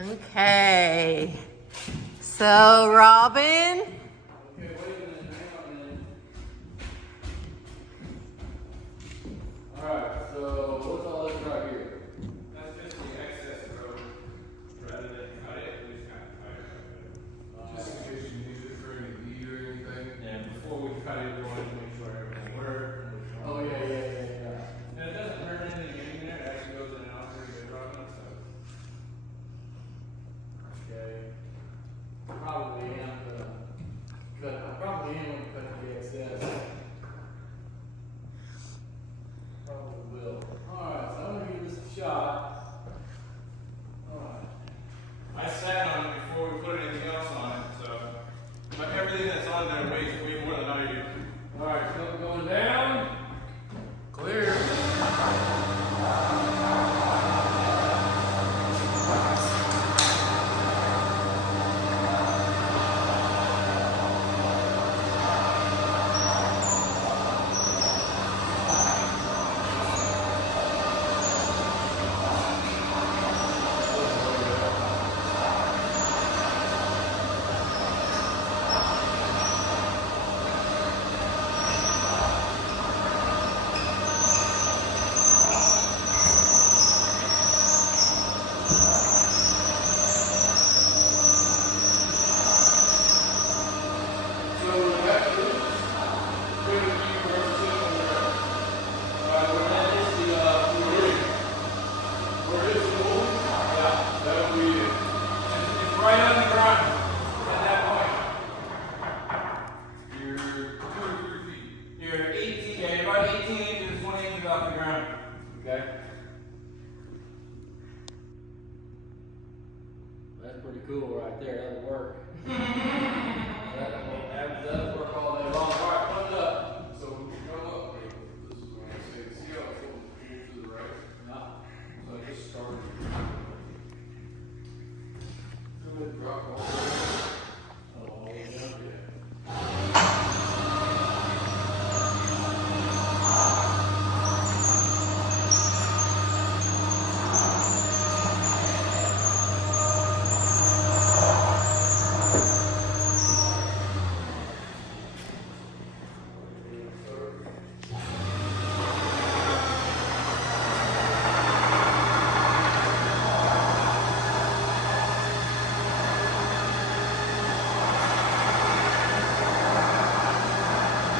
Okay. So, Robin. Okay, wait a minute, hang on a minute. Alright, so what's all this right here? That's just the excess road. Rather than cut it, we just kind of cut it. Just in case you need it for any heat or anything. And before we cut it, we wanted to make sure everything worked. Oh, yeah. And it doesn't hurt anything getting there, it actually goes in and out pretty good, Robin, so. Okay. Probably am gonna cut the excess. Probably will. Alright, so I'm gonna give this a shot. Alright. I sat on it before we put anything else on it, so. But everything that's on there weighs way more than I do. Alright, so going down. Clear. It's right on the ground at that point. You're 2 or 3 feet. You're 18, yeah, you're about 18 inches, 20 inches off the ground. Okay. That's pretty cool right there. That'll work. That'll work all day long. All right, put it up. So when you come up, this is what I say. See how it's going to the right? Yeah. So I just started. Drop all the way. Oh, yeah.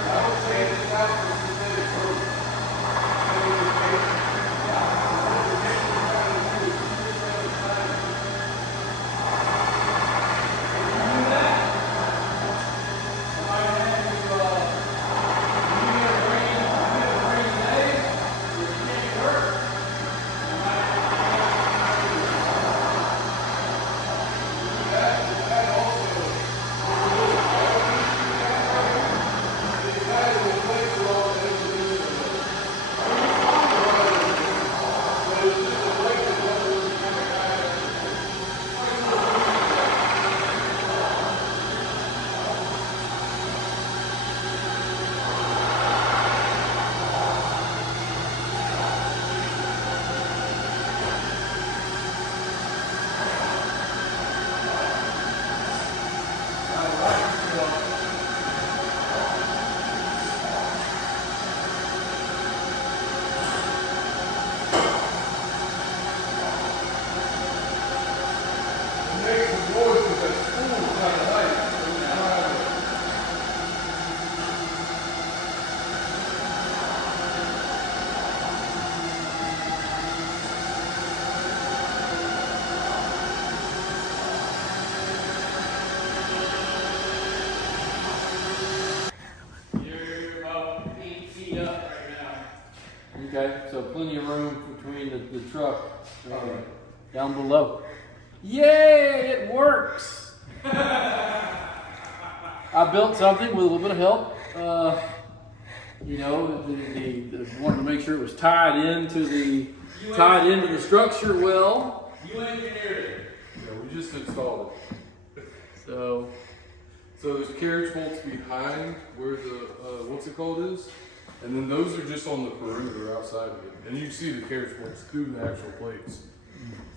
I would say this out for synthetic rope. You're about 8 feet up right now. Okay, so plenty of room between the truck down below. Yay, it works! I built something with a little bit of help. You know, wanted to make sure it was tied into the structure well. You engineered it. Yeah, we just installed it. So So there's carriage bolts behind where the, what's it called is? And then those are just on the perimeter outside of it. And you can see the carriage bolts through the actual plates.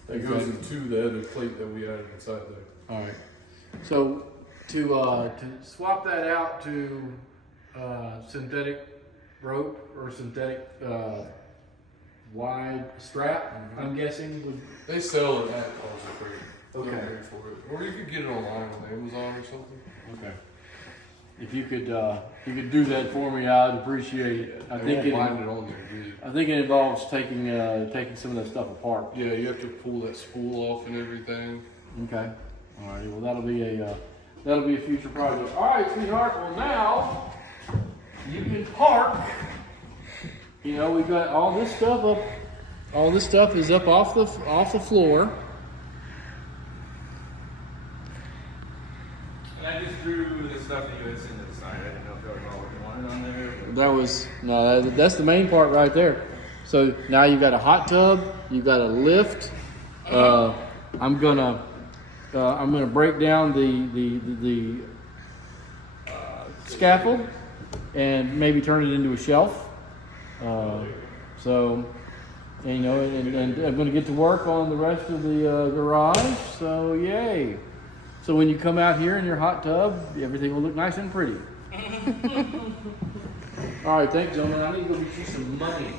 It goes into the other plate that we added inside there. All right. So to swap that out to synthetic rope or synthetic wide strap, I'm guessing would. They sell it at Culture Freight. Okay. They'll pay for it. Or you could get it online on Amazon or something. Okay. If you could do that for me, I'd appreciate it. I think won't bind it on there, dude. I think it involves taking some of that stuff apart. Yeah, you have to pull that spool off and everything. Okay. All righty. Well, that'll be a future project. All right, sweetheart. Well, now you can park. You know, we've got all this stuff up. All this stuff is up off the floor. And I just drew the stuff that you had sent to the side. I didn't know if that was all what you wanted on there. That's the main part right there. So now you've got a hot tub. You've got a lift. I'm gonna break down the scaffold and maybe turn it into a shelf. And I'm going to get to work on the rest of the garage. So yay! So when you come out here in your hot tub, everything will look nice and pretty. All right, thanks, gentlemen. I need to go get you some money.